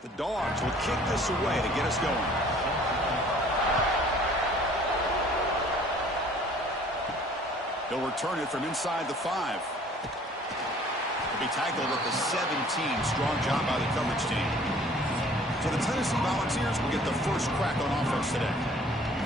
The Dawgs will kick this away to get us going. They'll return it from inside the 5. He'll be tackled at the 17. Strong job by the coverage team. So the Tennessee Volunteers will get the first crack on offense today.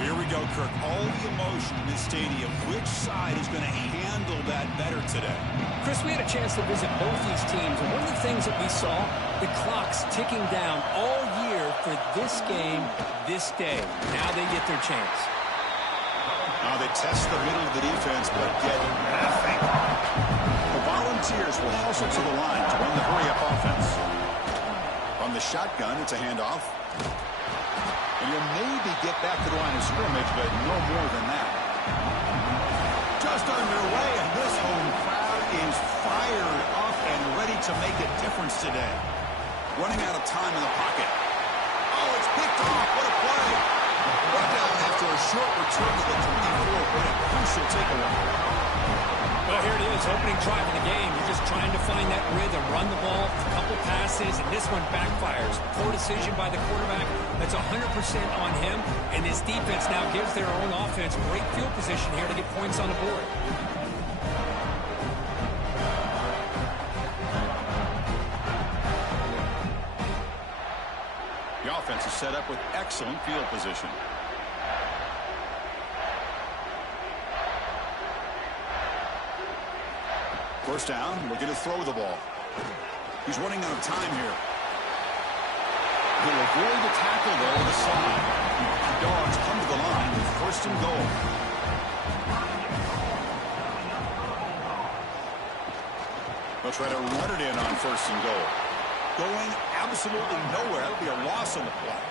Here we go, Kirk. All the emotion in this stadium. Which side is going to handle that better today? Chris, we had a chance to visit both these teams, and one of the things that we saw, the clock's ticking down all year for this game, this day. Now they get their chance. Now they test the middle of the defense, but get nothing. The Volunteers will hustle to the line to run the hurry-up offense. From the shotgun, it's a handoff. And you'll maybe get back to the line of scrimmage, but no more than that. Just underway, and this home crowd is fired up and ready to make a difference today. Running out of time in the pocket. Oh, it's picked off. What a play. Brought down after a short return to the 24. What a crucial takeaway. Well, here it is, opening drive of the game. You're just trying to find that rhythm, run the ball, a couple passes, and this one backfires. Poor decision by the quarterback. That's 100% on him, and this defense now gives their own offense great field position here to get points on the board. The offense is set up with excellent field position. First down, looking to throw the ball. He's running out of time here. He'll avoid the tackle there to the side. The Dawgs come to the line with first and goal. They'll try to run it in on first and goal. Going absolutely nowhere. That'll be a loss on the play.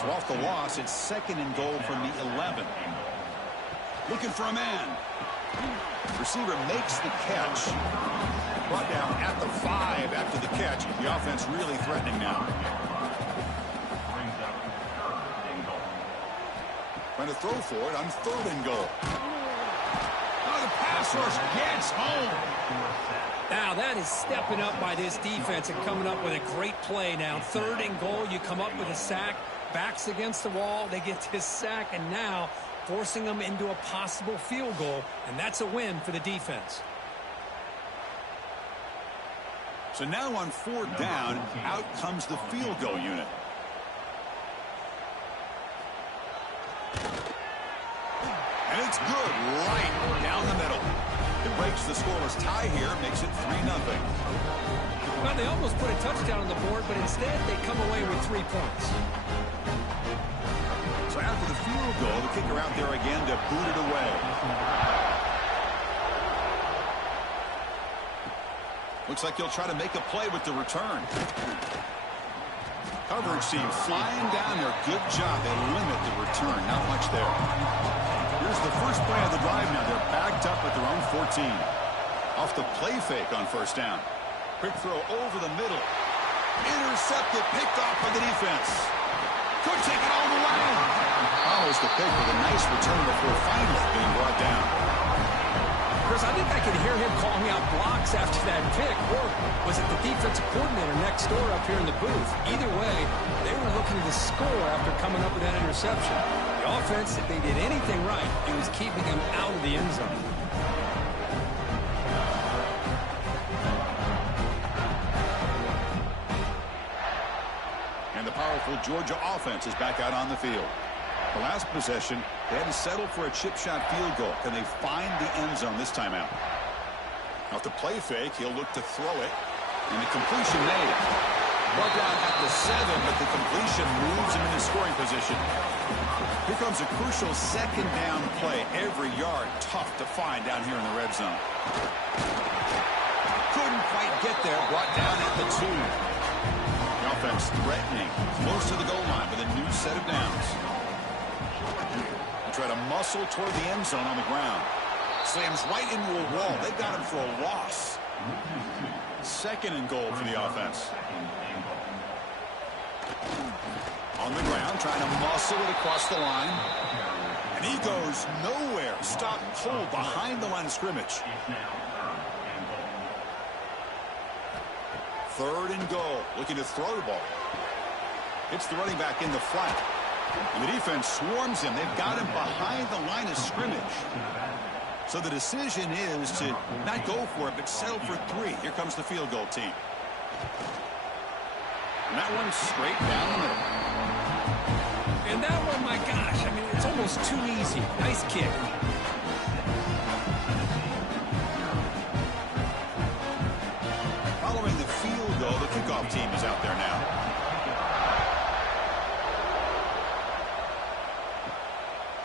So off the loss, it's second and goal from the 11. Looking for a man. Receiver makes the catch. Brought down at the 5 after the catch. The offense really threatening now. Trying to throw for it on third and goal. Oh, the pass rush gets home. Now that is stepping up by this defense and coming up with a great play now. Third and goal, you come up with a sack. Backs against the wall, they get this sack, and now forcing them into a possible field goal, and that's a win for the defense. So now on fourth down, out comes the field goal unit. And it's good right down the middle. It breaks the scoreless tie here, makes it 3-0. Well, they almost put a touchdown on the board, but instead they come away with 3 points. So after the field goal, the kicker out there again to boot it away. Looks like he'll try to make a play with the return. Coverage team flying down there. Good job. They limit the return. Not much there. Here's the first play of the drive now. They're backed up at their own 14. Off the play fake on first down. Quick throw over the middle. Intercepted, picked off by the defense. Could take it all the way. Follows the pick with a nice return before finally being brought down. Chris, I think I could hear him calling out blocks after that pick, or was it the defensive coordinator next door up here in the booth? Either way, they were looking to score after coming up with that interception. The offense, if they did anything right, it was keeping him out of the end zone. And the powerful Georgia offense is back out on the field. The last possession, they had to settle for a chip shot field goal. Can they find the end zone this time out? Off the play fake, he'll look to throw it. And the completion made. Brought down at the 7, but the completion moves him into scoring position. Here comes a crucial second down play. Every yard tough to find down here in the red zone. Couldn't quite get there. Brought down at the 2. The offense threatening. Close to the goal line with a new set of downs. Try to muscle toward the end zone on the ground. Slams right into a wall. They got him for a loss. Second and goal for the offense. On the ground, trying to muscle it across the line. And he goes nowhere. Stopped cold behind the line of scrimmage. Third and goal. Looking to throw the ball. It's the running back in the flat. And the defense swarms him. They've got him behind the line of scrimmage. So the decision is to not go for it, but settle for 3. Here comes the field goal team. And that one's straight down the middle. And that one, my gosh, I mean, it's almost too easy. Nice kick. Following the field goal, the kickoff team is out there now.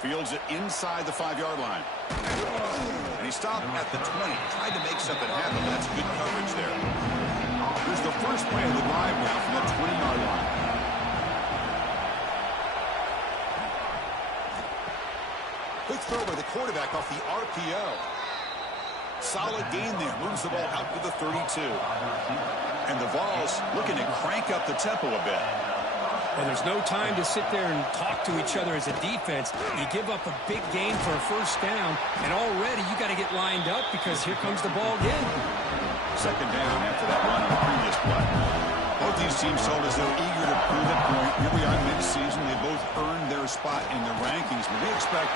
Fields it inside the 5-yard line. And he stopped at the 20. Tried to make something happen, but that's good coverage there. Here's the first play of the drive now from the 20-yard line. Quick throw by the quarterback off the RPO. Solid gain there. Moves the ball out to the 32. And the Vols looking to crank up the tempo a bit. Well, there's no time to sit there and talk to each other as a defense. You give up a big gain for a first down, and already you got to get lined up because here comes the ball again. Second down after that run on the previous play. Both these teams told us they're eager to prove a point. Here we are mid-season. They both earned their spot in the rankings, but we expect...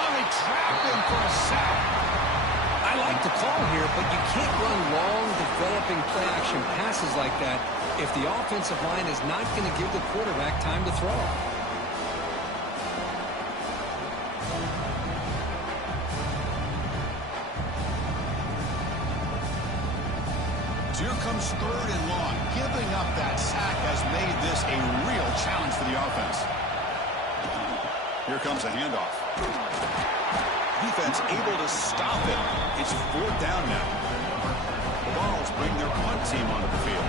Oh, they trapped him for a sack. I like the call here, but you can't run long, developing play-action passes like that if the offensive line is not going to give the quarterback time to throw. So here comes third and long. Giving up that sack has made this a real challenge for the offense. Here comes a handoff. Defense able to stop it. It's 4th down now. The Vols bring their punt team onto the field.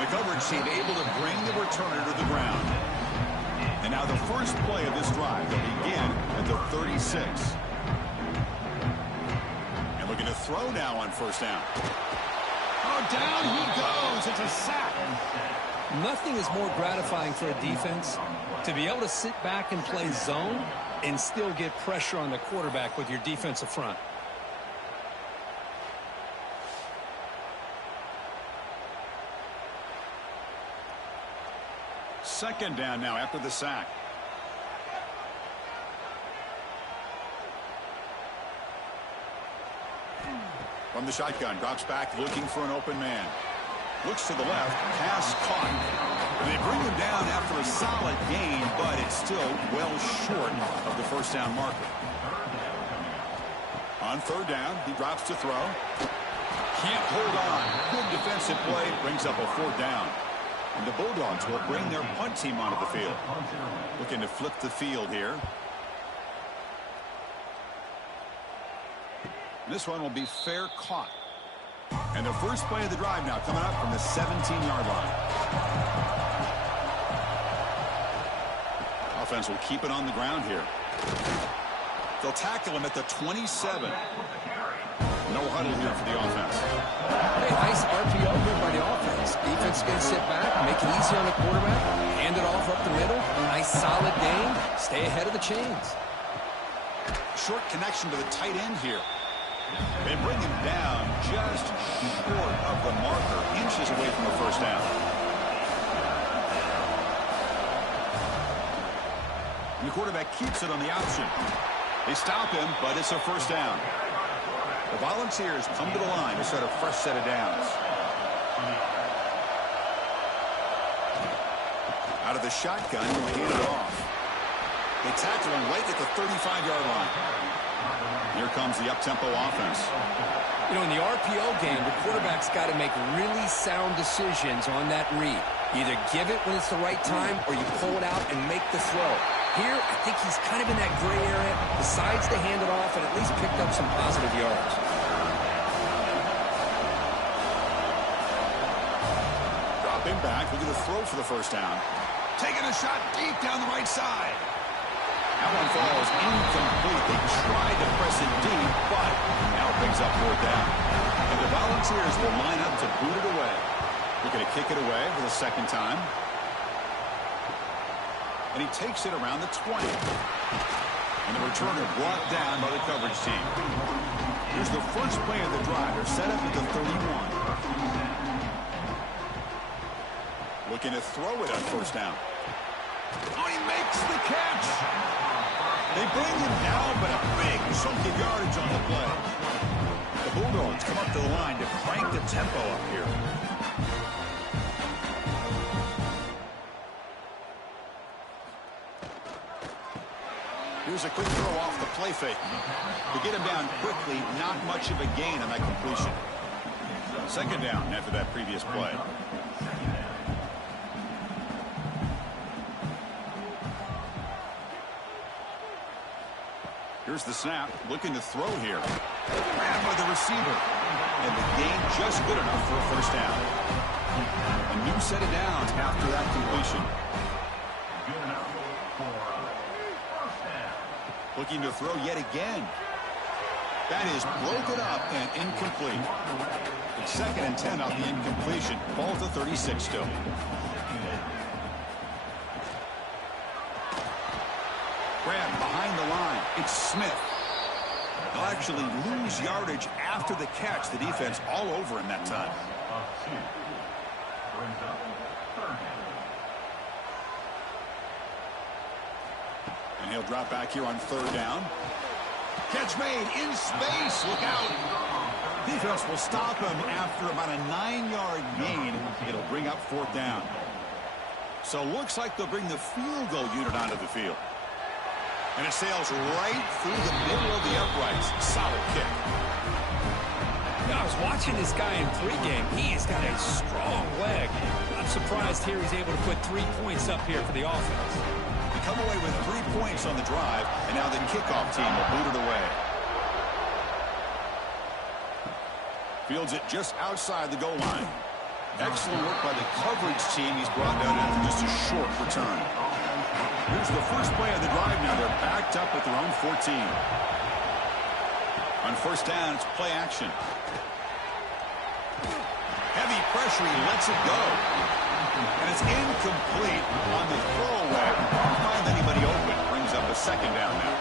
The coverage team able to bring the returner to the ground. And now the first play of this drive will begin at the 36. And looking to throw now on first down. Oh, down he goes. It's a sack. Nothing is more gratifying for a defense to be able to sit back and play zone and still get pressure on the quarterback with your defensive front. Second down now after the sack. From the shotgun, drops back, looking for an open man. Looks to the left, pass caught. And they bring him down after a solid gain, but it's still well short of the first down marker. On third down, he drops to throw. Can't hold on. Good defensive play, brings up a 4th down. And the Bulldogs will bring their punt team onto the field. Looking to flip the field here. This one will be fair caught. And the first play of the drive now coming up from the 17-yard line. Offense will keep it on the ground here. They'll tackle him at the 27. No huddle here for the offense. Hey, nice RPO here by the offense. Defense is going to sit back, make it easy on the quarterback, hand it off up the middle. Nice solid gain. Stay ahead of the chains. Short connection to the tight end here. They bring him down just short of the marker, inches away from the first down. And the quarterback keeps it on the option. They stop him, but it's a first down. The Volunteers come to the line to start a fresh set of downs. Out of the shotgun, he'll hand it off. They tackle him right at the 35-yard line. Here comes the up-tempo offense. You know, in the RPO game, the quarterback's got to make really sound decisions on that read. Either give it when it's the right time or you pull it out and make the throw. Here, I think he's kind of in that gray area, decides to hand it off and at least picked up some positive yards. Dropping back, looking to throw for the first down. Taking a shot deep down the right side. That one falls incomplete. They tried to press it deep, but now it brings up 4th down. And the Volunteers will line up to boot it away. Looking to kick it away for the second time. and he takes it around the 20. And the returner brought down by the coverage team. Here's the first play of the drive. They're set up at the 31. Looking to throw it on first down. Oh, he makes the catch. They bring him down, but a big chunk of yardage on the play. The Bulldogs come up to the line to crank the tempo up here. Here's a quick throw off the play fake. To get him down quickly, not much of a gain on that completion. Second down after that previous play. Here's the snap, looking to throw here. Grabbed by the receiver. And the gain just good enough for a first down. A new set of downs after that completion. Looking to throw yet again. That is broken up and incomplete. It's 2nd and 10 off the incompletion. Ball to 36 still. Grab behind the line. It's Smith. They'll actually lose yardage after the catch. The defense all over him that time. And he'll drop back here on 3rd down. Catch made in space. Look out. Defense will stop him after about a 9-yard gain. It'll bring up 4th down. So looks like they'll bring the field goal unit onto the field. And it sails right through the middle of the uprights. Solid kick. I was watching this guy in pregame. He has got a strong leg. I'm surprised here he's able to put 3 points up here for the offense. They come away with 3 points on the drive, and now the kickoff team will boot it away. Fields it just outside the goal line. Excellent work by the coverage team. He's brought down after just a short return. Here's the first play of the drive now. They're backed up at their own 14. On first down, it's play action. Heavy pressure. He lets it go. And it's incomplete on the throwaway. Can't find anybody open. Brings up a 2nd down now.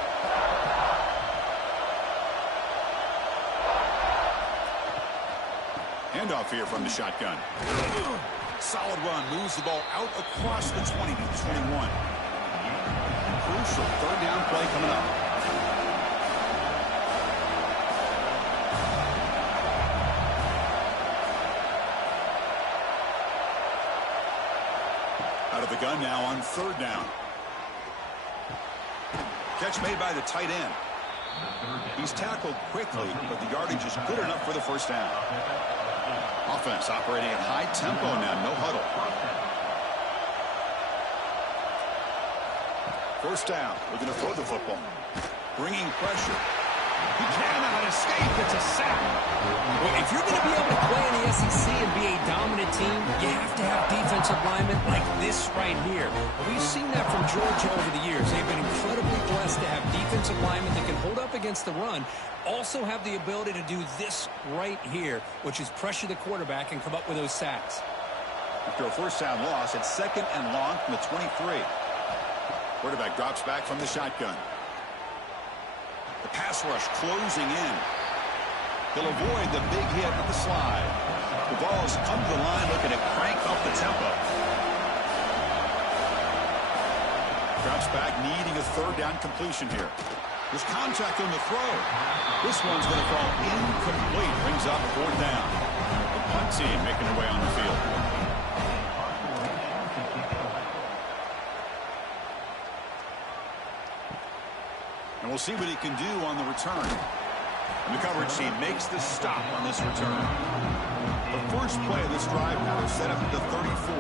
Handoff here from the shotgun. Solid run. Moves the ball out across the 20 to the 21. Crucial 3rd down play coming up. Out of the gun now on 3rd down. Catch made by the tight end. He's tackled quickly, but the yardage is good enough for the first down. Offense operating at high tempo now, no huddle. First down, we're going to throw the football. Bringing pressure. He cannot escape. It's a sack. Well, if you're going to be able to play in the SEC and be a dominant team, you have to have defensive linemen like this right here. We've seen that from Georgia over the years. They've been incredibly blessed to have defensive linemen that can hold up against the run, also have the ability to do this right here, which is pressure the quarterback and come up with those sacks. After a first down loss, it's 2nd and long from the 23. Quarterback drops back from the shotgun. The pass rush closing in. He'll avoid the big hit with the slide. The ball's come to the line looking to crank up the tempo. Drops back needing a 3rd down completion here. There's contact on the throw. This one's going to fall incomplete. Brings up 4th down. The punt team making their way on the field. And we'll see what he can do on the return. And the coverage team makes the stop on this return. The first play of this drive now they're set up at the 34.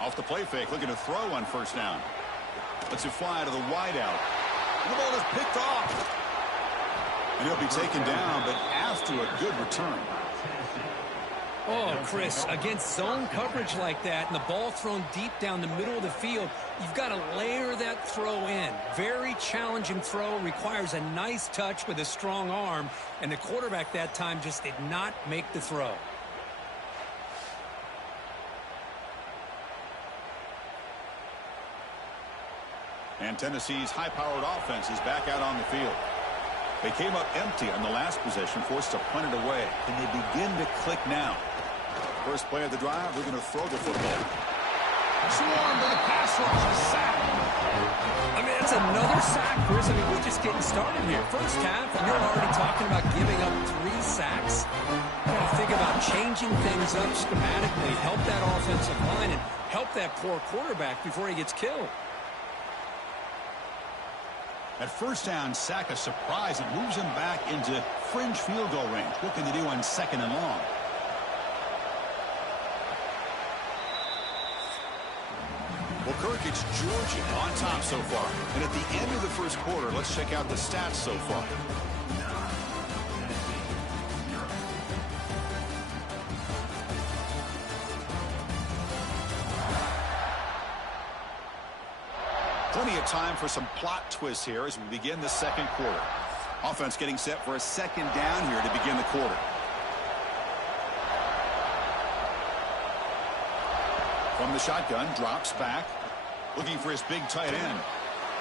Off the play fake, looking to throw on first down. Lets it fly to the wideout. And the ball is picked off. And he'll be taken down, but after a good return. Oh, Chris, against zone coverage like that and the ball thrown deep down the middle of the field, you've got to layer that throw in. Very challenging throw, requires a nice touch with a strong arm, and the quarterback that time just did not make the throw. And Tennessee's high-powered offense is back out on the field. They came up empty on the last possession, forced to punt it away. Can they begin to click now? First play of the drive, we're going to throw the football. Swarm to the pass rush, a sack. I mean, that's another sack, Chris. I mean, we're just getting started here. First half, and you're already talking about giving up 3 sacks. You got to think about changing things up schematically, help that offensive line, and help that poor quarterback before he gets killed. At first down, sack a surprise and moves him back into fringe field goal range. What can they do on 2nd and long? Well, Kirk, it's Georgia on top so far. And at the end of the first quarter, let's check out the stats so far. Plenty of time for some plot twists here as we begin the second quarter. Offense getting set for a 2nd down here to begin the quarter. From the shotgun, drops back. Looking for his big tight end.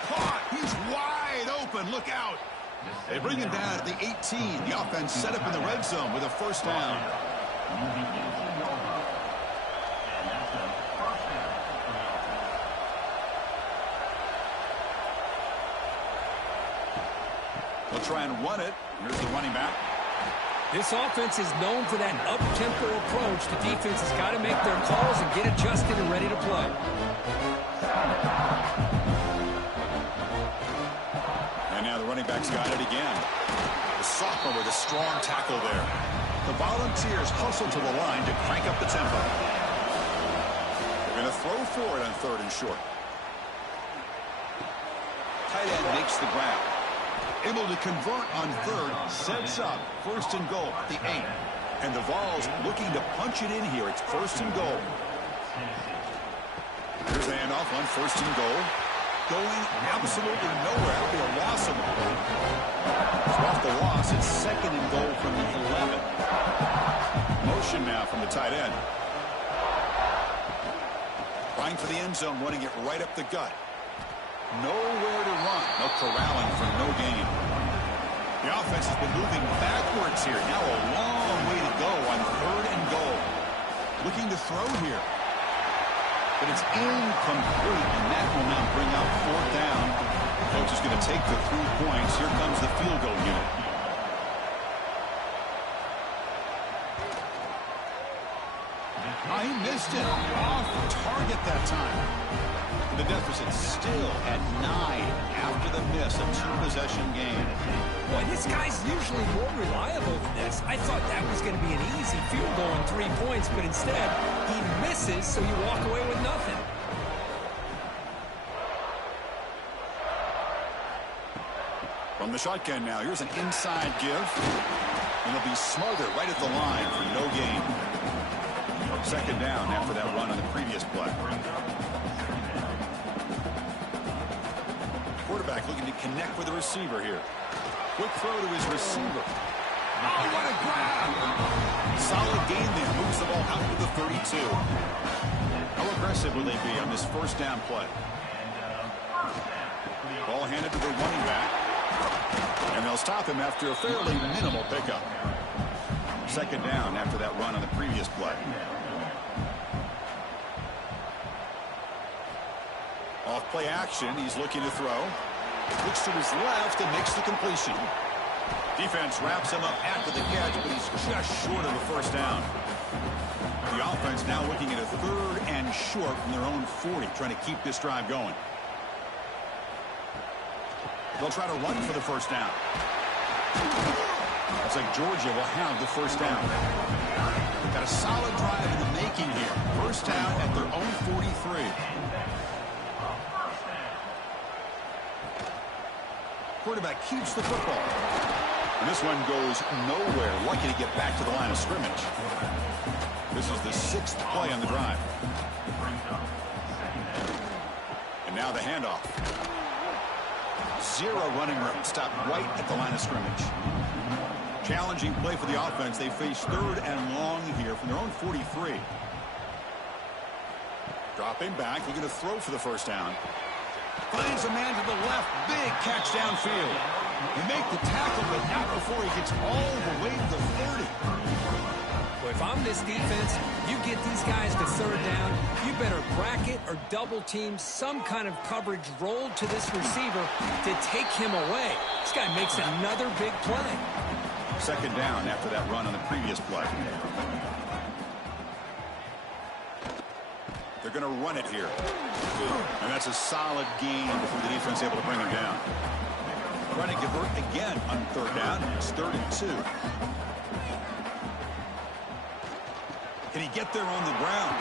Caught! He's wide open. Look out! They bring him down at the 18. The offense set up in the red zone with a first down. They'll try and run it. Here's the running back. This offense is known for that up-tempo approach. The defense has got to make their calls and get adjusted and ready to play. And now the running back's got it again. The sophomore with a strong tackle there. The Volunteers hustle to the line to crank up the tempo. They're going to throw for it on 3rd and short. Tight end makes the grab. Able to convert on 3rd, sets up 1st and goal at the 8. And the Vols looking to punch it in here. It's 1st and goal. Here's the handoff on 1st and goal. Going absolutely nowhere. That'll be a loss of it. So off the loss, it's 2nd and goal from the 11. Motion now from the tight end. Trying for the end zone, running it right up the gut. Nowhere to run. No corralling for no gain. The offense has been moving backwards here. Now a long way to go on 3rd and goal. Looking to throw here. But it's incomplete, and that will now bring up 4th down. The coach is going to take the 3 points. Here comes the field goal unit. He missed it. Off target that time. The deficit still at 9 after the miss, a 2-possession game. Boy, this guy's usually more reliable than this. I thought that was going to be an easy field goal and 3 points, but instead, he misses, so you walk away with nothing. From the shotgun now, here's an inside give. And it'll be Smarter right at the line for no gain. 2nd down after that run on the previous play. Quarterback looking to connect with the receiver here. Quick throw to his receiver. Oh, what a grab! Solid gain there. Moves the ball out to the 32. How aggressive will they be on this 1st down play? Ball handed to the running back. And they'll stop him after a fairly minimal pickup. 2nd down after that run on the previous play. Off play action, he's looking to throw. Looks to his left and makes the completion. Defense wraps him up after the catch, but he's just short of the 1st down. The offense now looking at a 3rd and short from their own 40, trying to keep this drive going. They'll try to run for the 1st down. Looks like Georgia will have the 1st down. Got a solid drive in the making here. 1st down at their own 43. Quarterback keeps the football. And this one goes nowhere. Lucky to get back to the line of scrimmage. This is the 6th play on the drive. And now the handoff. 0 running room. Stopped right at the line of scrimmage. Challenging play for the offense. They face 3rd and long here from their own 43. Dropping back. Looking to throw for the 1st down. Finds a man to the left. Big catch downfield. They make the tackle, but not before he gets all the way to the 30. Well, if I'm this defense, you get these guys to third down, you better bracket or double team some kind of coverage rolled to this receiver to take him away. This guy makes another big play. Second down after that run on the previous play. They're going to run it here. And that's a solid gain before the defense able to bring him down. Trying to convert again on third down. It's 32. Can he get there on the ground?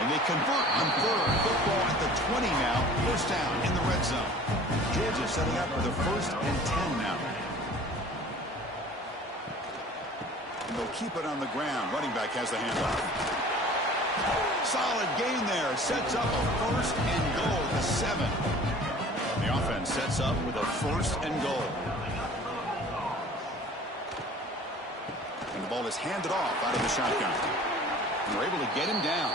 And they convert on third. Football at the 20 now. First down in the red zone. Georgia setting up for the 1st and 10 now. And they'll keep it on the ground. Running back has the handoff. Solid gain there. Sets up a 1st and goal at the 7. The offense sets up with a 1st and goal. And the ball is handed off out of the shotgun. And they're able to get him down.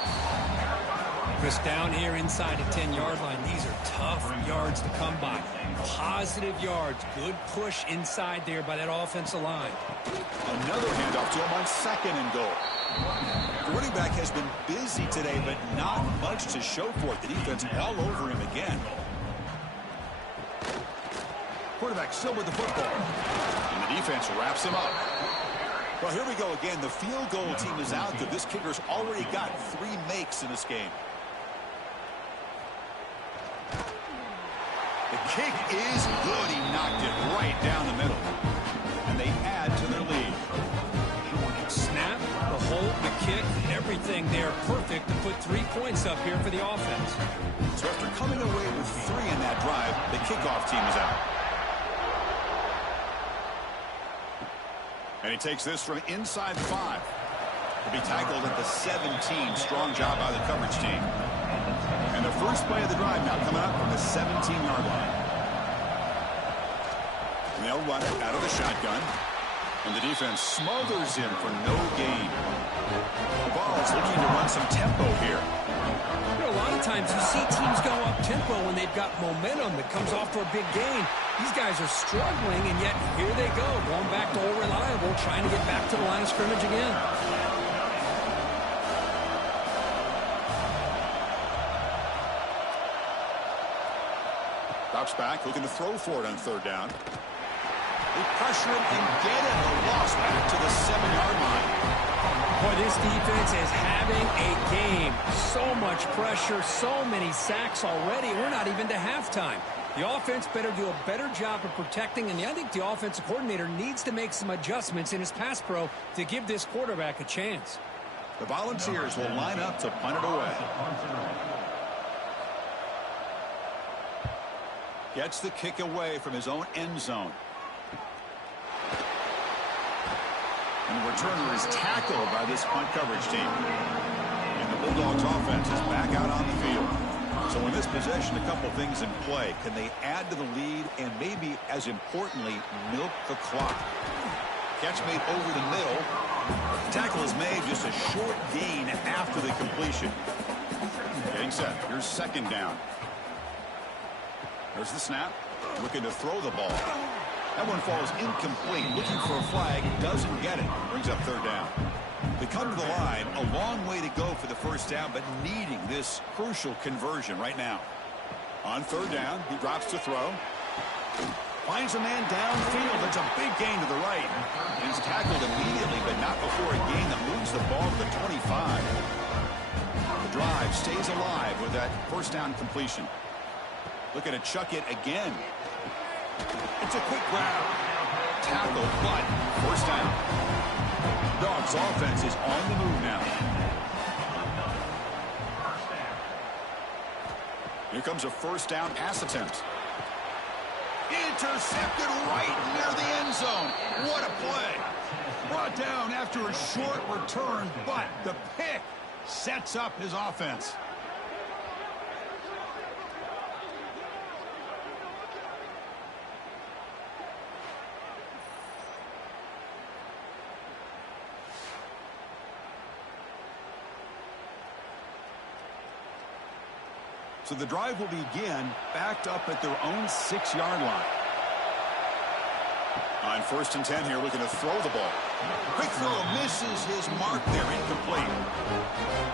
Chris, down here inside the 10-yard line, these are tough yards to come by. Positive yards. Good push inside there by that offensive line. Another handoff to him on 2nd and goal. The running back has been busy today, but not much to show for it. The defense all over him again. Quarterback still with the football. And the defense wraps him up. Well, here we go again. The field goal team is out there. This kicker's already got 3 makes in this game. The kick is good. He knocked it right down the middle. And they add to their lead. Snap, the hold, the kick, everything there perfect to put 3 points up here for the offense. So after coming away with 3 in that drive, the kickoff team is out. And he takes this from inside 5. He'll be tackled at the 17. Strong job by the coverage team. And the first play of the drive now coming up from the 17-yard line. And they'll run it out of the shotgun. And the defense smothers him for no gain. The ball's looking to run some tempo here. You know, a lot of times you see teams go up tempo when they've got momentum that comes off for a big gain. These guys are struggling, and yet here they go, going back to old reliable, trying to get back to the line of scrimmage again. Drops back, looking to throw for it on third down. They pressure him and get it. A loss back to the 7-yard line. Boy, this defense is having a game. So much pressure, so many sacks already. We're not even to halftime. The offense better do a better job of protecting, and I think the offensive coordinator needs to make some adjustments in his pass pro to give this quarterback a chance. The Volunteers will line up to punt it away. Gets the kick away from his own end zone. And the returner is tackled by this punt coverage team. And the Bulldogs offense is back out on the field. So in this possession, a couple things in play. Can they add to the lead and maybe, as importantly, milk the clock? Catch made over the middle. Tackle is made, just a short gain after the completion. Getting set. Here's second down. There's the snap. Looking to throw the ball. That one falls incomplete. Looking for a flag. Doesn't get it. Brings up third down. They come to the line. A long way to go for the first down, but needing this crucial conversion right now. On third down, he drops to throw. Finds a man downfield. That's a big gain to the right. He's tackled immediately, but not before a gain that moves the ball to the 25. The drive stays alive with that first down completion. Looking to chuck it again. It's a quick grab. Tackle, but first down. Dawgs offense is on the move now. Here comes a first down pass attempt. Intercepted right near the end zone. What a play. Brought down after a short return, but the pick sets up his offense. So the drive will begin backed up at their own 6-yard line. On 1st and 10 here, looking to throw the ball. Quick throw misses his mark there, incomplete.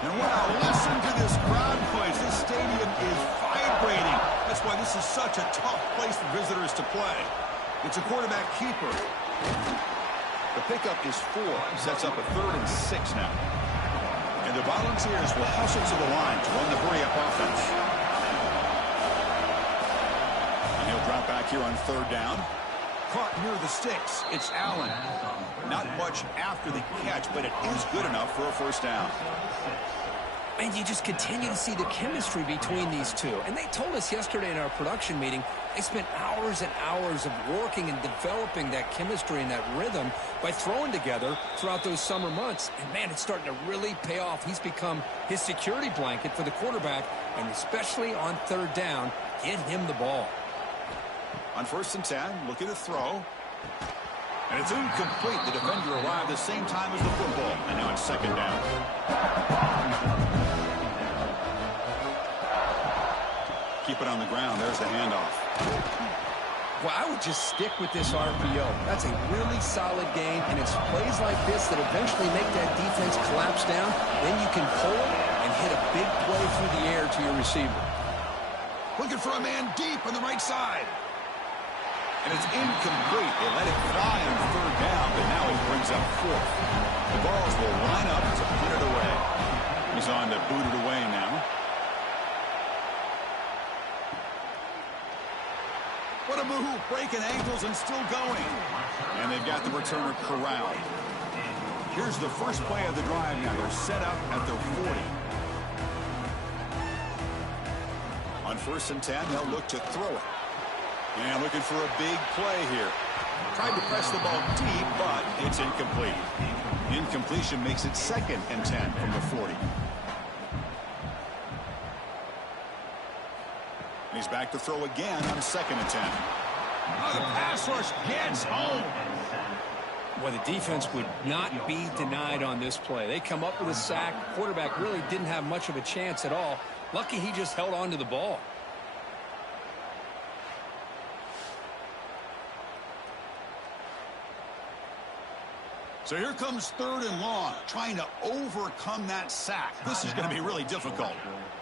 And wow, listen to this crowd noise. This stadium is vibrating. That's why this is such a tough place for visitors to play. It's a quarterback keeper. The pickup is 4. Sets up a 3rd and 6 now. And the Volunteers will hustle to the line to run the hurry-up offense. And he'll drop back here on 3rd down. Caught near the sticks. It's Allen. Not much after the catch, but it is good enough for a 1st down. And you just continue to see the chemistry between these two. And they told us yesterday in our production meeting, they spent hours and hours of working and developing that chemistry and that rhythm by throwing together throughout those summer months. And, man, it's starting to really pay off. He's become his security blanket for the quarterback, and especially on 3rd down, get him the ball. On 1st and 10, looking to throw. And it's incomplete. The defender arrived the same time as the football. And now it's 2nd down. Keep it on the ground. There's the handoff. Well, I would just stick with this RPO. That's a really solid game, and it's plays like this that eventually make that defense collapse down. Then you can pull it and hit a big play through the air to your receiver. Looking for a man deep on the right side. And it's incomplete. They let it fly on 3rd down, but now he brings up 4th. The Vols will line up to put it away. He's on to boot it away now. What a move, breaking ankles and still going. And they've got the returner corralled. Here's the first play of the drive now. They're set up at their 40. On 1st and 10, they'll look to throw it. And looking for a big play here. Tried to press the ball deep, but it's incomplete. Incompletion makes it 2nd and 10 from the 40. And he's back to throw again on 2nd and 10. Oh, the pass rush gets home. Well, the defense would not be denied on this play. They come up with a sack. The quarterback really didn't have much of a chance at all. Lucky he just held on to the ball. So here comes 3rd and long, trying to overcome that sack. This is going to be really difficult.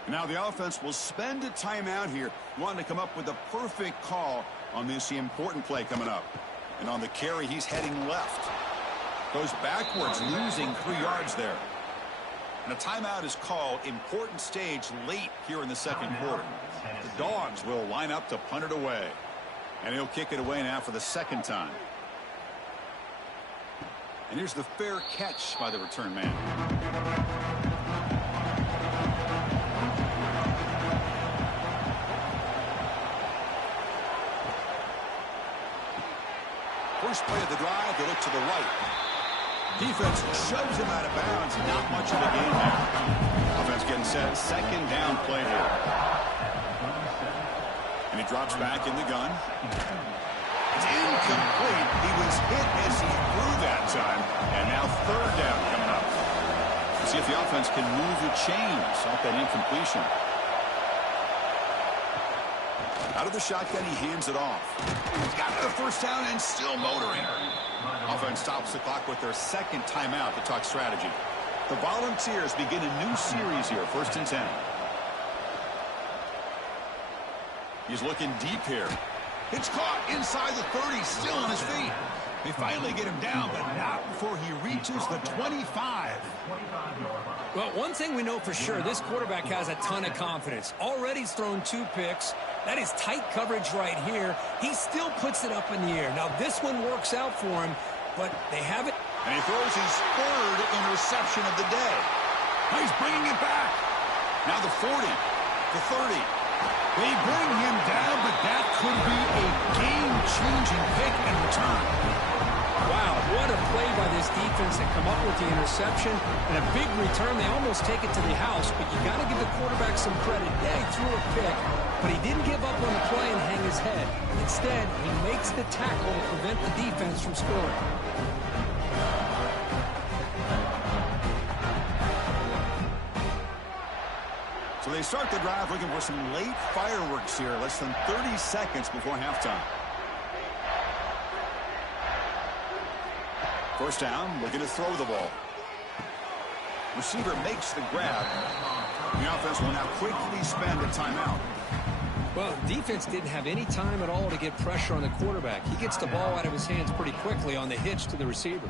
Now the offense will spend a timeout here, wanting to come up with the perfect call on this important play coming up. And on the carry, he's heading left. Goes backwards, losing 3 yards there. And a timeout is called. Important stage late here in the 2nd quarter. The Dawgs will line up to punt it away. And he'll kick it away now for the 2nd time. And here's the fair catch by the return man. First play of the drive, they look to the right. Defense shoves him out of bounds. Not much of a game there. Offense getting set. 2nd down play here. And he drops back in the gun. It's incomplete. He was hit as he threw that time. And now 3rd down coming up. Let's see if the offense can move the chains off that incompletion. Out of the shotgun, he hands it off. Got the 1st down and still motoring. Offense stops the clock with their 2nd timeout to talk strategy. The Volunteers begin a new series here, 1st and 10. He's looking deep here. It's caught inside the 30, still on his feet. They finally get him down, but not before he reaches the 25. Well, one thing we know for sure, this quarterback has a ton of confidence. Already he's thrown 2 picks. That is tight coverage right here. He still puts it up in the air. Now, this one works out for him, but they have it. And he throws his 3rd interception of the day. Now he's bringing it back. Now the 40, the 30. They bring him down, but that could be a game-changing pick and return. Wow, what a play by this defense to come up with the interception and a big return. They almost take it to the house, but you got to give the quarterback some credit. Yeah, he threw a pick, but he didn't give up on the play and hang his head. Instead, he makes the tackle to prevent the defense from scoring. So they They start the drive looking for some late fireworks here, less than 30 seconds before halftime. First down, looking to throw the ball. Receiver makes the grab. The offense will now quickly spend a timeout. Well, defense didn't have any time at all to get pressure on the quarterback. He gets the ball out of his hands pretty quickly on the hitch to the receiver.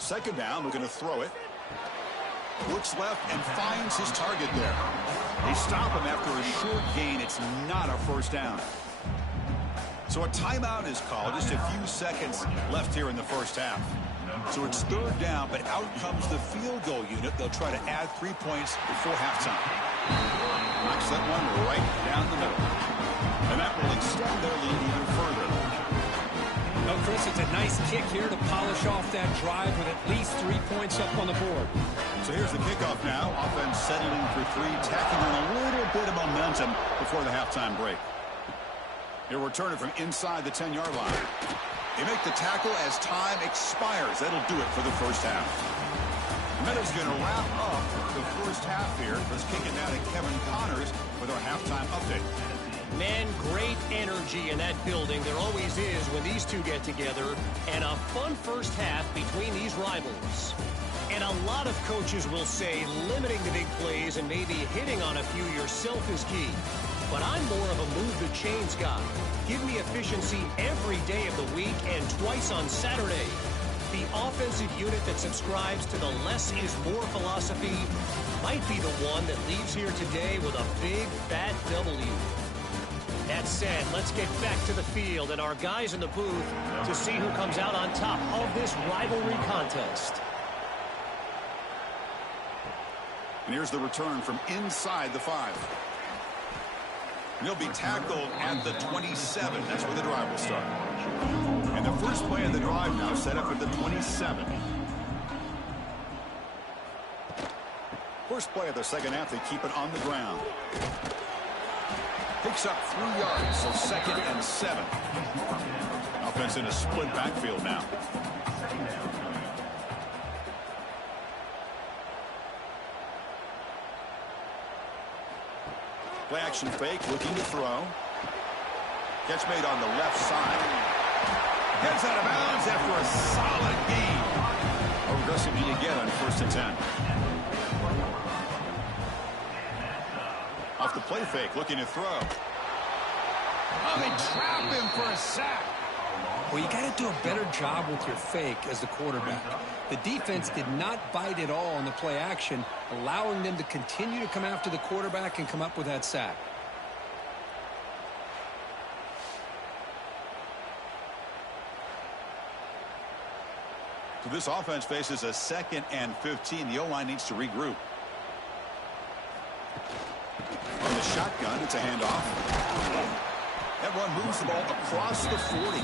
Second down, looking to throw it. Looks left and finds his target there. They stop him after a short gain. It's not a first down. So a timeout is called. Just a few seconds left here in the first half. So it's third down, but out comes the field goal unit. They'll try to add 3 points before halftime. Knocks that one right down the middle. And that will extend their lead even further. No, Chris, it's a nice kick here to polish off that drive with at least 3 points up on the board. So here's the kickoff now. Offense settling for three, tacking on a little bit of momentum before the halftime break. He'll return it from inside the 10-yard line. They make the tackle as time expires. That'll do it for the first half. Meadows going to wrap up the first half here. Let's kick it down to Kevin Connors with our halftime update. Man, great energy in that building. There always is when these two get together. And a fun first half between these rivals. And a lot of coaches will say limiting the big plays and maybe hitting on a few yourself is key. But I'm more of a move the chains guy. Give me efficiency every day of the week and twice on Saturday. The offensive unit that subscribes to the less is more philosophy might be the one that leaves here today with a big, fat W. That said, let's get back to the field and our guys in the booth to see who comes out on top of this rivalry contest. And here's the return from inside the 5. And he'll be tackled at the 27. That's where the drive will start. And the first play of the drive now set up at the 27. First play of the second half, they keep it on the ground. Picks up 3 yards, so 2nd and 7. Offense in a split backfield now. Play action fake, looking to throw. Catch made on the left side. Gets out of bounds after a solid gain. How aggressive do you get on 1st and 10? Off the play fake, looking to throw. Oh, they trap him for a sack. Well, you got to do a better job with your fake as the quarterback. The defense did not bite at all on the play action, allowing them to continue to come after the quarterback and come up with that sack. So this offense faces a 2nd and 15. The O-line needs to regroup. On the shotgun, it's a handoff. That one moves the ball across the 40.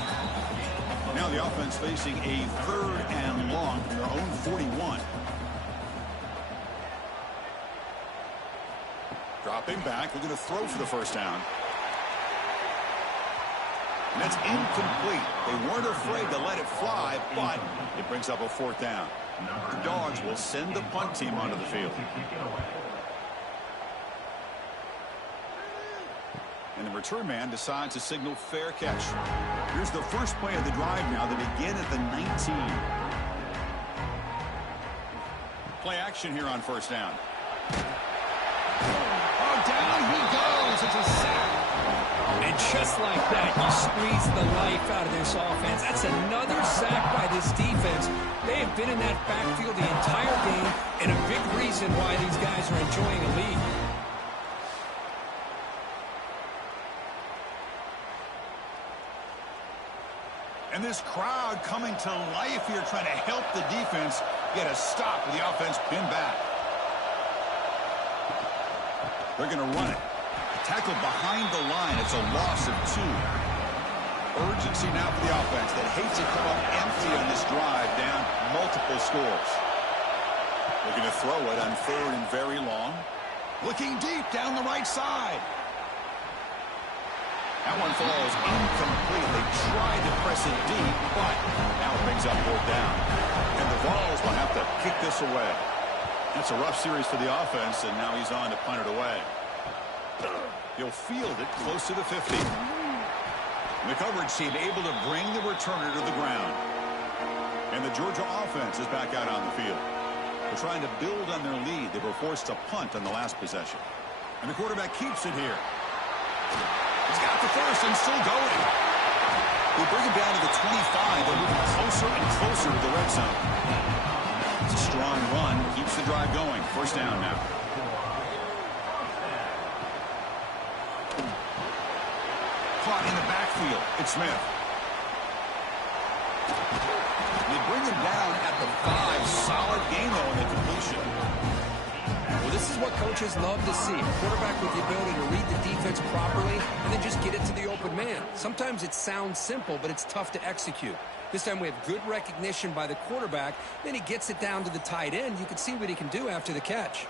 Now the offense facing a 3rd and long from their own 41. Dropping back, looking to throw for the first down. And that's incomplete. They weren't afraid to let it fly, but it brings up a 4th down. The Dawgs will send the punt team onto the field. And the return man decides to signal fair catch. Here's the first play of the drive now. They begin at the 19. Play action here on 1st down. Oh, down he goes. It's a sack. And just like that, you squeeze the life out of this offense. That's another sack by this defense. They have been in that backfield the entire game, and a big reason why these guys are enjoying a lead. And this crowd coming to life here, trying to help the defense get a stop with the offense pinned back. They're going to run it. Tackled behind the line. It's a loss of 2. Urgency now for the offense that hates to come up empty on this drive, down multiple scores. Looking to throw it on 3rd and very long. Looking deep down the right side. That one falls incomplete. They tried to press it deep, but now it brings up 4th down. And the Vols will have to kick this away. That's a rough series for the offense, and now he's on to punt it away. He'll field it close to the 50. The coverage team able to bring the returner to the ground. And the Georgia offense is back out on the field. They're trying to build on their lead. They were forced to punt on the last possession. And the quarterback keeps it here. He's got the first and still going. We bring him down to the 25. They're moving closer and closer to the red zone. It's a strong run. Keeps the drive going. First down now. Caught in the backfield. It's Smith. They bring him down at the 5. Solid game, though, in the completion. Well, this is what coaches love to see. A quarterback with the ability to read the defense properly and then just get it to the open man. Sometimes it sounds simple, but it's tough to execute. This time we have good recognition by the quarterback. Then he gets it down to the tight end. You can see what he can do after the catch.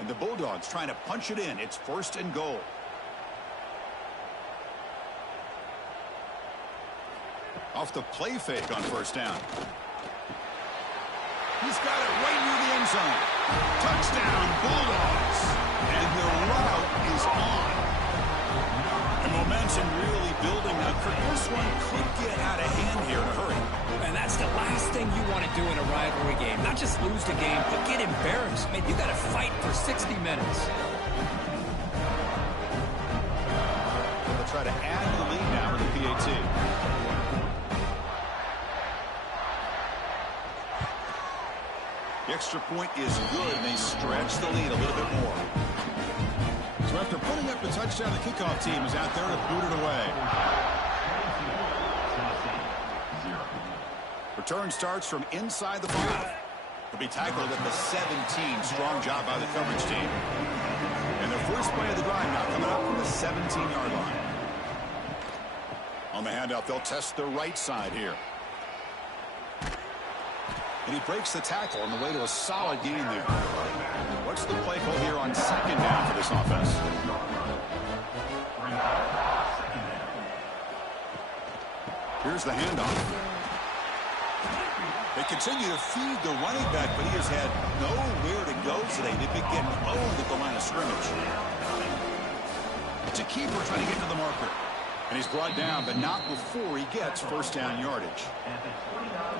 And the Bulldogs trying to punch it in. It's first and goal. Off the play fake on first down. He's got it right near the end zone. Touchdown, Bulldogs. And the route is on. The momentum really building now. This one could get out of hand here in a hurry. And that's the last thing you want to do in a rivalry game. Not just lose the game, but get embarrassed. Man, you got to fight for 60 minutes. They'll try to add to the lead now with the PAT. The extra point is good, and they stretch the lead a little bit more. So after putting up the touchdown, the kickoff team is out there to boot it away. Return starts from inside the 5. He'll be tackled at the 17. Strong job by the coverage team. And their first play of the drive now coming up from the 17-yard line. On the handout, they'll test the right side here. And he breaks the tackle on the way to a solid gain there. What's the play call here on second down for this offense? Here's the handoff. They continue to feed the running back, but he has had nowhere to go today. They've been getting owned at the line of scrimmage. It's a keeper trying to get to the marker. And he's brought down, but not before he gets first down yardage.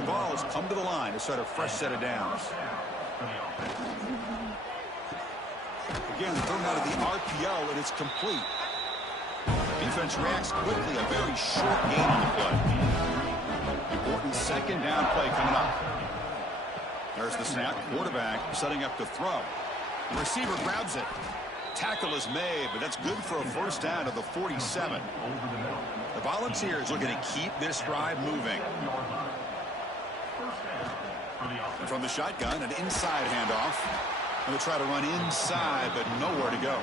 The ball has come to the line to start a fresh set of downs. Again, thrown out of the RPO, and it's complete. Defense reacts quickly. A very short gain on the play. Important second down play coming up. There's the snap. Quarterback setting up to throw. The receiver grabs it. Tackle is made, but that's good for a first down to the 47. The Volunteers looking to keep this drive moving. And from the shotgun, an inside handoff. And they try to run inside, but nowhere to go.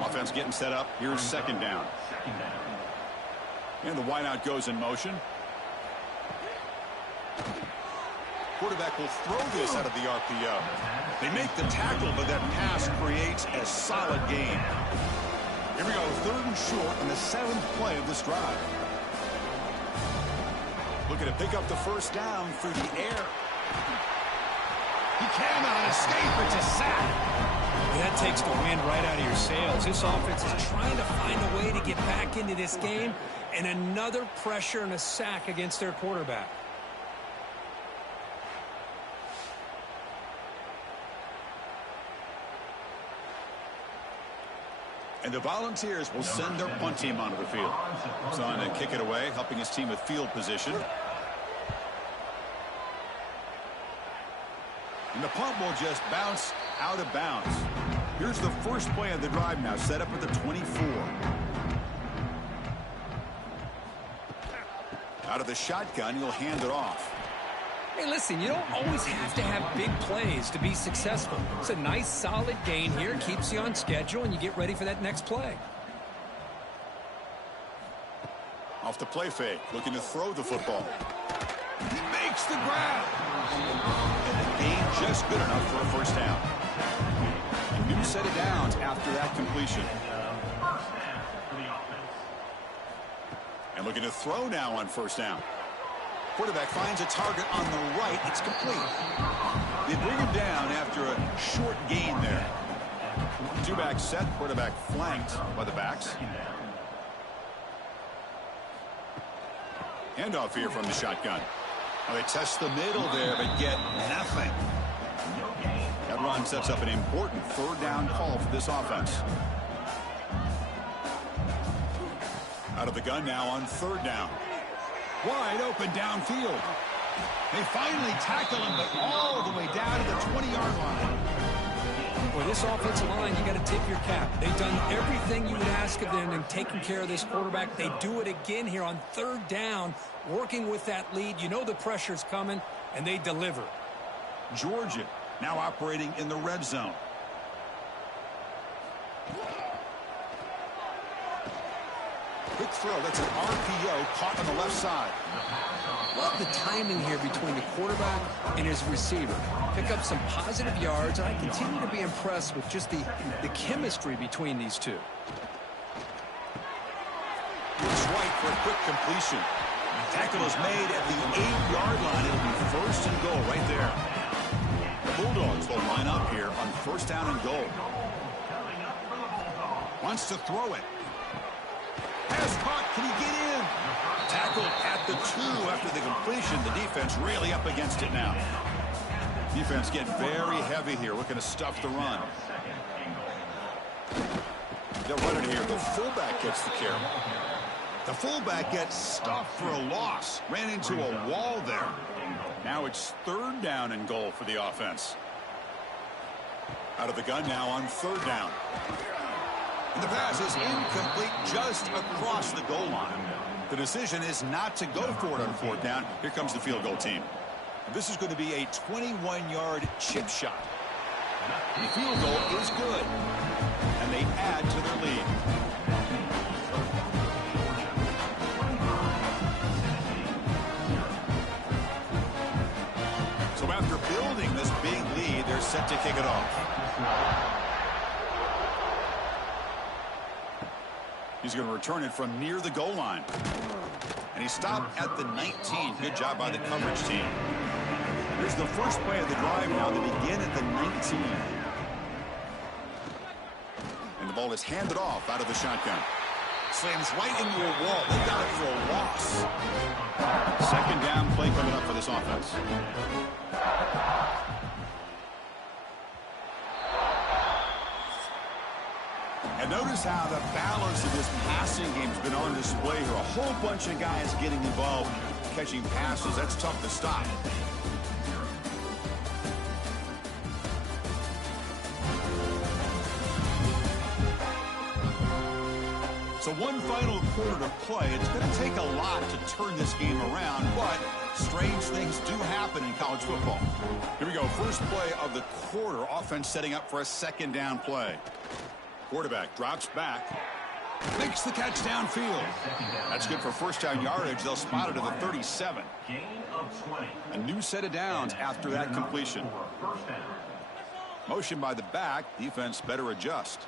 Offense getting set up. Here's second down. And the wideout goes in motion. Quarterback will throw this out of the RPO. They make the tackle, but that pass creates a solid gain. Here we go, third and short in the 7th play of this drive. Looking to pick up the first down through the air. He cannot escape. It's a sack. That takes the wind right out of your sails. This offense is trying to find a way to get back into this game, and another pressure and a sack against their quarterback. And the Volunteers will send their punt team onto the field. Son to kick it away, helping his team with field position. And the punt will just bounce out of bounds. Here's the first play of the drive now, set up at the 24. Out of the shotgun, he'll hand it off. Hey, listen, you don't always have to have big plays to be successful. It's a nice, solid gain here. Keeps you on schedule, and you get ready for that next play. Off the play fake, looking to throw the football. He makes the grab. And the gain just good enough for a first down. And New set of downs after that completion. And looking to throw now on first down. Quarterback finds a target on the right. It's complete. They bring him down after a short gain there. Two-back set. Quarterback flanked by the backs. Handoff here from the shotgun. Well, they test the middle there, but get nothing. That run sets up an important third down call for this offense. Out of the gun now on third down. Wide open downfield. They finally tackle him, but all the way down to the 20-yard line. Well, this offensive line, you got to tip your cap. They've done everything you would ask of them in taking care of this quarterback. They do it again here on third down, working with that lead. You know the pressure's coming, and they deliver. Georgia now operating in the red zone. Quick throw. That's an RPO caught on the left side. Love the timing here between the quarterback and his receiver. Pick up some positive yards, and I continue to be impressed with just the chemistry between these two. It's right for a quick completion. Tackle is made at the 8-yard line. It'll be first and goal right there. The Bulldogs will line up here on first down and goal. Wants to throw it. Pass caught. Can he get in? Tackled at the 2 after the completion. The defense really up against it now. Defense getting very heavy here, looking to stuff the run. They'll run it here. The fullback gets the carry. The fullback gets stuffed for a loss. Ran into a wall there. Now it's third down and goal for the offense. Out of the gun now on third down. And the pass is incomplete just across the goal line. The decision is not to go for it on fourth down. Here comes the field goal team. This is going to be a 21-yard chip shot. The field goal is good. And they add to their lead. So after building this big lead, they're set to kick it off. He's going to return it from near the goal line. And he stopped at the 19. Good job by the coverage team. Here's the first play of the drive now. They begin at the 19. And the ball is handed off out of the shotgun. Slams right into a wall. They got it for a loss. Second down play coming up for this offense. And notice how the balance of this passing game has been on display here. A whole bunch of guys getting involved, catching passes. That's tough to stop. So one final quarter to play. It's going to take a lot to turn this game around, but strange things do happen in college football. Here we go. First play of the quarter. Offense setting up for a second down play. Quarterback drops back. Makes the catch downfield. That's good for first down yardage. They'll spot it at the 37. A new set of downs after that completion. Motion by the back. Defense better adjust.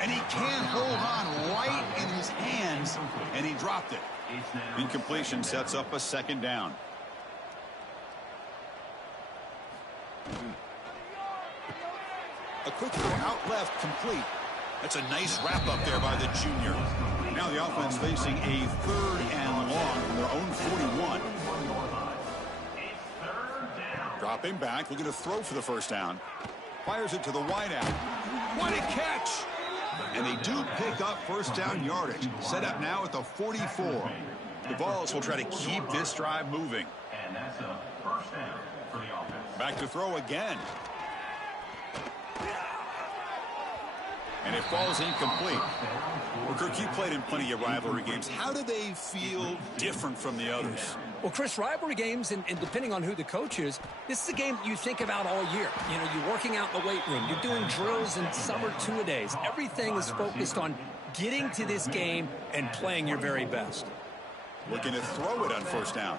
And he can't hold on right in his hands, and he dropped it. Incompletion sets up a second down. A quick throw out left, complete. That's a nice wrap up there by the junior. Now the offense facing a third and long from their own 41. Dropping back, looking to throw for the first down. Fires it to the wideout. What a catch! And they do pick up first down yardage. Set up now at the 44. The Vols will try to keep this drive moving. And that's a first down for the offense. Back to throw again. And it falls incomplete. Well, Kirk, you played in plenty of rivalry games. How do they feel different from the others? Well, Chris, rivalry games, and depending on who the coach is, this is a game you think about all year. You know, you're working out in the weight room. You're doing drills in summer two-a-days. Everything is focused on getting to this game and playing your very best. Looking to throw it on first down.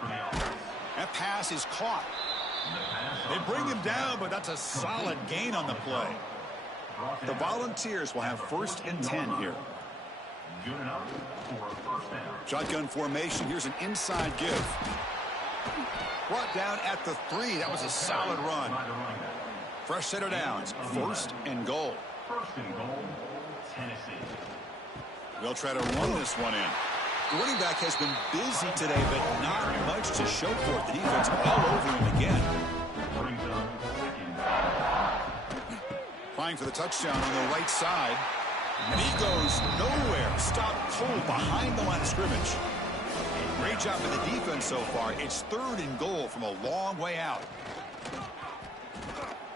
That pass is caught. They bring him down, but that's a solid gain on the play. The Volunteers will have 1st and 10 here. Shotgun formation. Here's an inside give. Brought down at the 3. That was a solid run. Fresh set of downs. 1st and goal. Tennessee. They'll try to run this one in. The running back has been busy today, but not much to show for it. The defense all over him again. Applying for the touchdown on the right side. And he goes nowhere. Stopped cold behind the line of scrimmage. Great job of the defense so far. It's 3rd and goal from a long way out.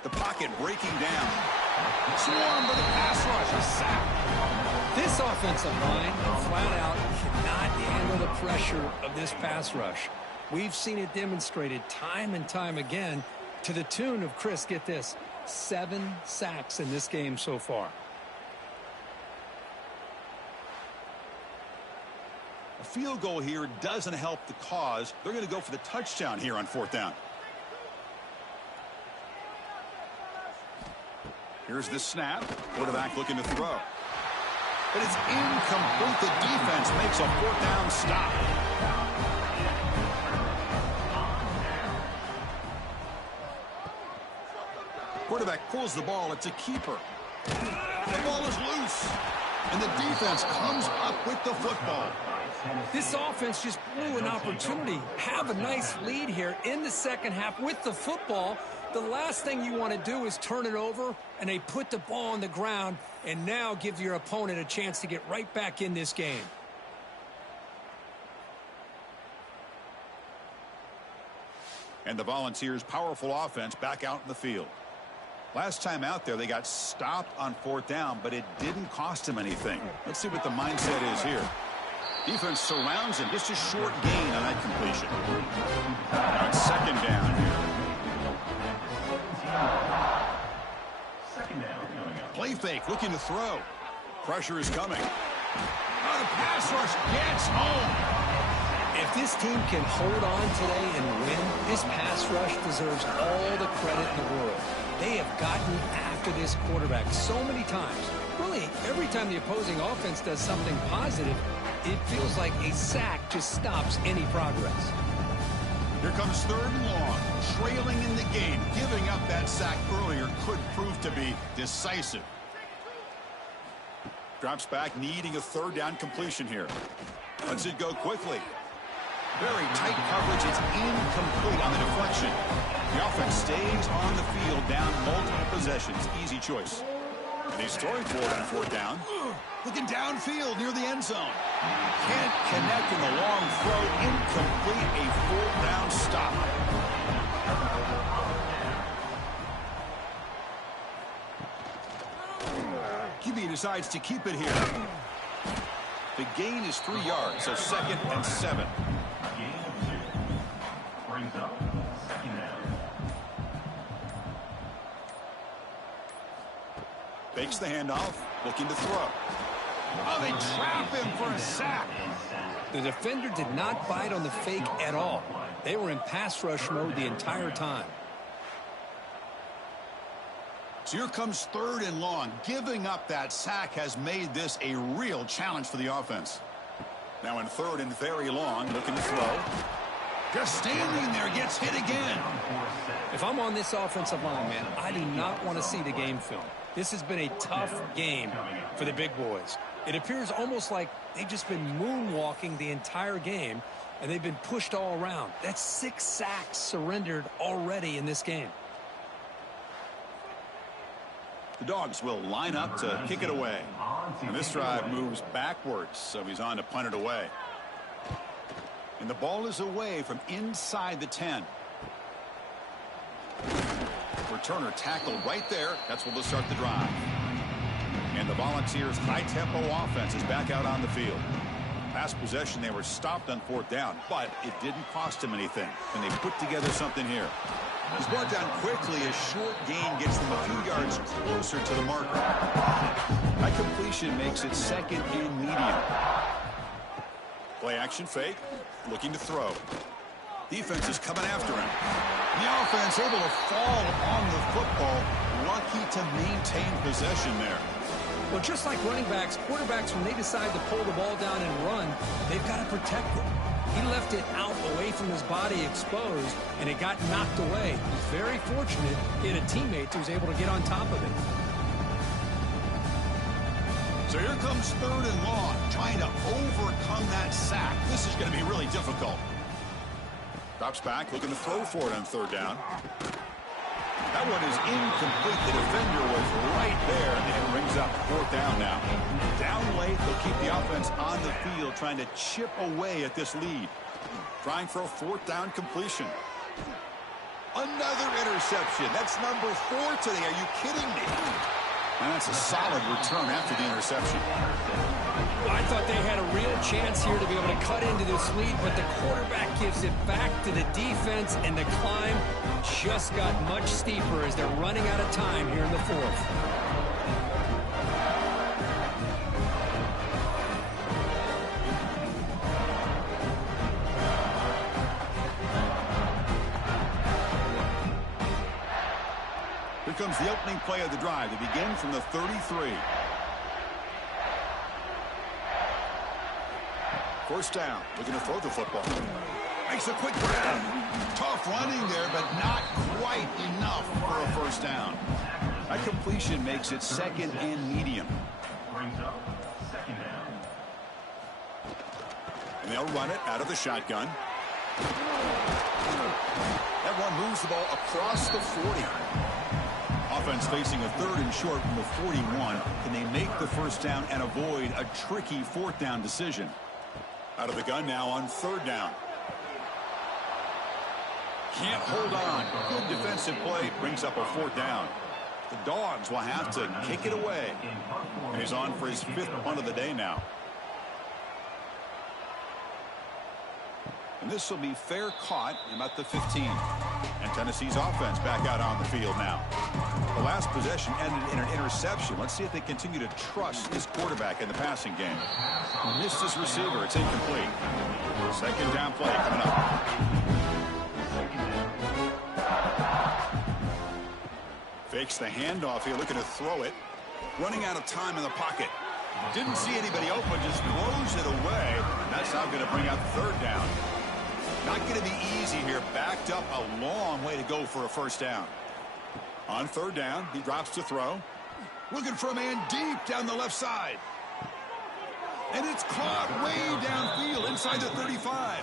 The pocket breaking down. Swarmed by the pass rush. A sack. This offensive line, flat out, cannot handle the pressure of this pass rush. We've seen it demonstrated time and time again to the tune of, Chris, get this, 7 sacks in this game so far. A field goal here doesn't help the cause. They're going to go for the touchdown here on 4th down. Here's the snap. Quarterback looking to throw. But it's incomplete. The defense makes a 4th down stop. Quarterback pulls the ball. It's a keeper. The ball is loose. And the defense comes up with the football. This offense just blew an opportunity. Have a nice lead here in the second half with the football. The last thing you want to do is turn it over, and they put the ball on the ground and now give your opponent a chance to get right back in this game. And the Volunteers' powerful offense back out in the field. Last time out there, they got stopped on 4th down, but it didn't cost them anything. Let's see what the mindset is here. Defense surrounds him. Just a short gain on that completion. Now it's 2nd down here. Play fake, looking to throw. Pressure is coming. Oh, the pass rush gets home. If this team can hold on today and win, this pass rush deserves all the credit in the world. They have gotten after this quarterback so many times. Really, every time the opposing offense does something positive, it feels like a sack just stops any progress. Here comes 3rd and long. Trailing in the game. Giving up that sack earlier could prove to be decisive. Drops back, needing a 3rd down completion here. Lets it go quickly. Very tight coverage. It's incomplete on the deflection. The offense stays on the field down multiple possessions. Easy choice. And he's throwing for it on 4th down. Looking downfield near the end zone. Can't connect in the long throw. Incomplete. A 4th down stop. QB decides to keep it here. The gain is 3 yards, so 2nd and 7. Brings up 2nd down. Fakes the handoff, looking to throw. Oh, they trap him for a sack. The defender did not bite on the fake at all. They were in pass rush mode the entire time. So here comes 3rd and long. Giving up that sack has made this a real challenge for the offense. Now in 3rd and very long, looking to throw. Just standing there, gets hit again. If I'm on this offensive line, man, I do not want to see the game film. This has been a tough game for the big boys. It appears almost like they've just been moonwalking the entire game, and they've been pushed all around. That's 6 sacks surrendered already in this game. The Dawgs will line up to kick it away. And this drive moves backwards, so he's on to punt it away. And the ball is away from inside the 10. Returner tackled right there. That's where they'll start the drive. And the Volunteers' high-tempo offense is back out on the field. Last possession, they were stopped on 4th down, but it didn't cost them anything. And they put together something here. He's brought down quickly. A short gain gets them a few yards closer to the marker. That completion makes it 2nd and medium. Play action fake. Looking to throw. Defense is coming after him. The offense able to fall on the football. Lucky to maintain possession there. Well, just like running backs, quarterbacks, when they decide to pull the ball down and run, they've got to protect it. He left it out away from his body exposed, and it got knocked away. He's very fortunate he had a teammate who was able to get on top of it. So here comes 3rd and long, trying to overcome that sack. This is going to be really difficult. Drops back, looking to throw for it on 3rd down. That one is incomplete. The defender was right there, and it brings up 4th down now. Down late, they'll keep the offense on the field, trying to chip away at this lead. Trying for a 4th down completion. Another interception. That's number 4 today. Are you kidding me? And that's a solid return after the interception. I thought they had a real chance here to be able to cut into this lead, but the quarterback gives it back to the defense, and the climb just got much steeper as they're running out of time here in the 4th. Here comes the opening play of the drive. They begin from the 33. 1st down. Looking to throw the football. Makes a quick grab. Tough running there, but not quite enough for a 1st down. That completion makes it 2nd and medium. Brings up 2nd down. And they'll run it out of the shotgun. That one moves the ball across the 40. Offense facing a 3rd and short from the 41. Can they make the 1st down and avoid a tricky 4th down decision? Out of the gun now on 3rd down. Can't hold on. Good defensive play. Brings up a 4th down. The Dawgs will have to kick it away. And he's on for his 5th punt of the day now. And this will be fair caught about the 15. And Tennessee's offense back out on the field now. The last possession ended in an interception. Let's see if they continue to trust this quarterback in the passing game. Missed his receiver. It's incomplete. 2nd down play coming up. Fakes the handoff here, looking to throw it. Running out of time in the pocket. Didn't see anybody open, just throws it away. That's now going to bring up 3rd down. Not going to be easy here. Backed up a long way to go for a 1st down. On 3rd down, he drops to throw. Looking for a man deep down the left side. And it's caught way downfield inside the 35.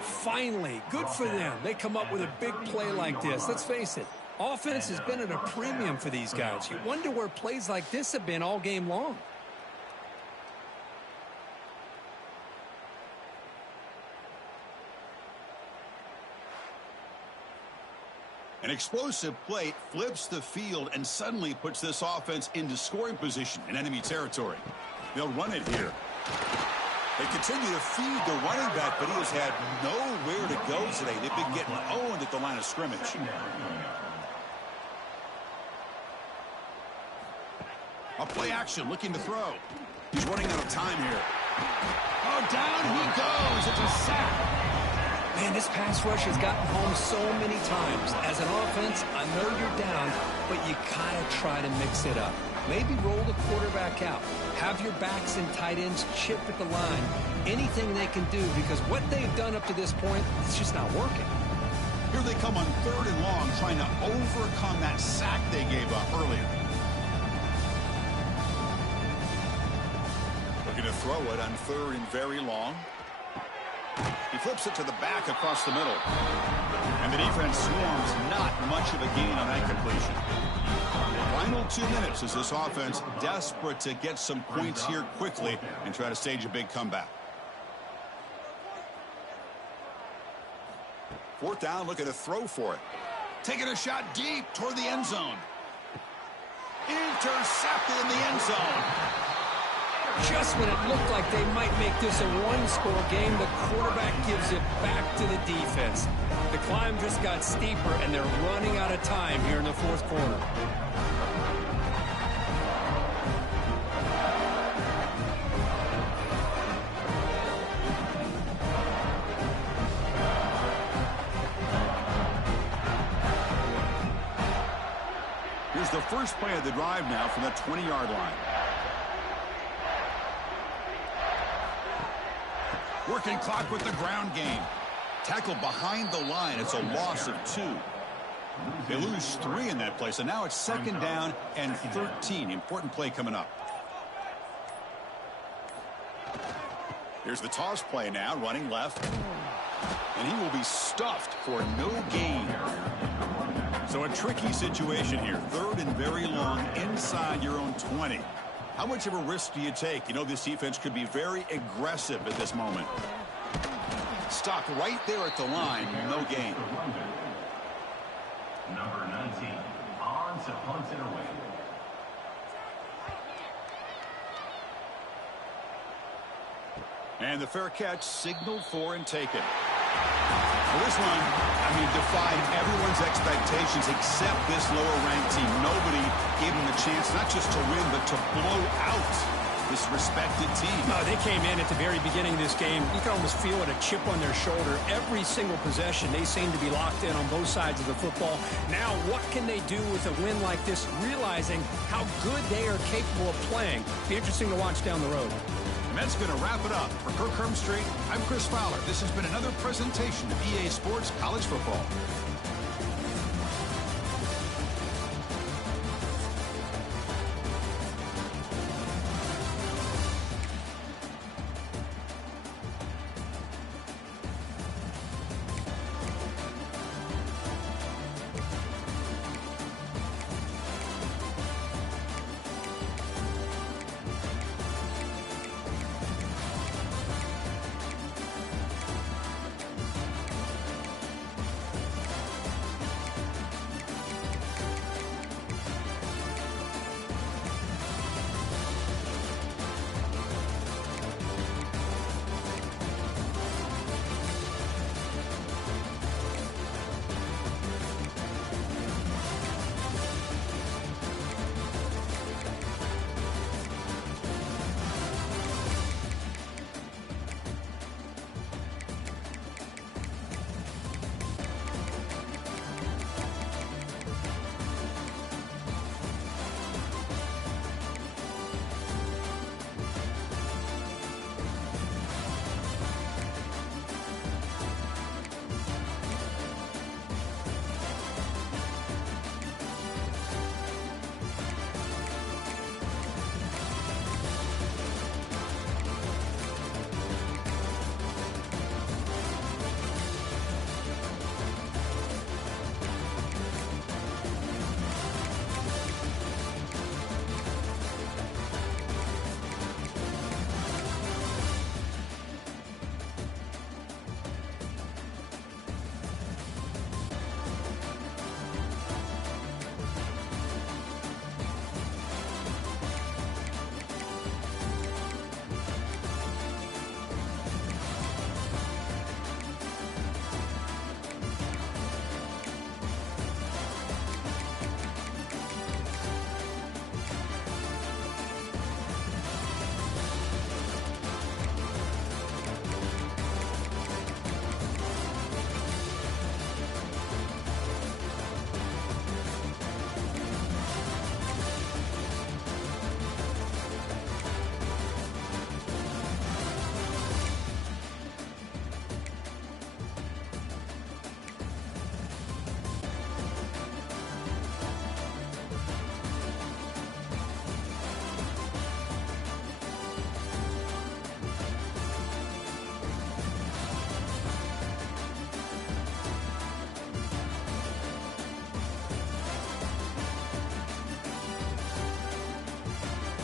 Finally, good for them. They come up with a big play like this. Let's face it, offense has been at a premium for these guys. You wonder where plays like this have been all game long. An explosive play flips the field and suddenly puts this offense into scoring position in enemy territory. They'll run it here. They continue to feed the running back, but he has had nowhere to go today. They've been getting owned at the line of scrimmage. A play action, looking to throw. He's running out of time here. Oh, down he goes. It's a sack. Man, this pass rush has gotten home so many times. As an offense, I know you're down, but you gotta try to mix it up. Maybe roll the quarterback out. Have your backs and tight ends chip at the line. Anything they can do, because what they've done up to this point, it's just not working. Here they come on 3rd and long, trying to overcome that sack they gave up earlier. Looking to throw it on 3rd and very long. He flips it to the back across the middle. And the defense swarms, not much of a gain on that completion. Final 2 minutes as this offense desperate to get some points here quickly and try to stage a big comeback. 4th down, looking to throw for it. Taking a shot deep toward the end zone. Intercepted in the end zone. Just when it looked like they might make this a one-score game, the quarterback gives it back to the defense. The climb just got steeper, and they're running out of time here in the 4th quarter. Here's the first play of the drive now from the 20-yard line. Working clock with the ground game. Tackled behind the line. It's a loss of 2. They lose 3 in that play, so now it's 2nd down and 13. Important play coming up. Here's the toss play now, running left. And he will be stuffed for no gain. So a tricky situation here. 3rd and very long inside your own 20. How much of a risk do you take? You know this defense could be very aggressive at this moment. Stopped right there at the line. No gain. Number 19 on to punt it away. And the fair catch signaled for and taken. Well, this one, defied everyone's expectations except this lower-ranked team. Nobody gave them a chance not just to win, but to blow out this respected team. No, they came in at the very beginning of this game. You can almost feel it, a chip on their shoulder. Every single possession, they seem to be locked in on both sides of the football. Now, what can they do with a win like this, realizing how good they are capable of playing? Be interesting to watch down the road. And that's going to wrap it up. For Kirk Street, I'm Chris Fowler. This has been another presentation of EA Sports College Football.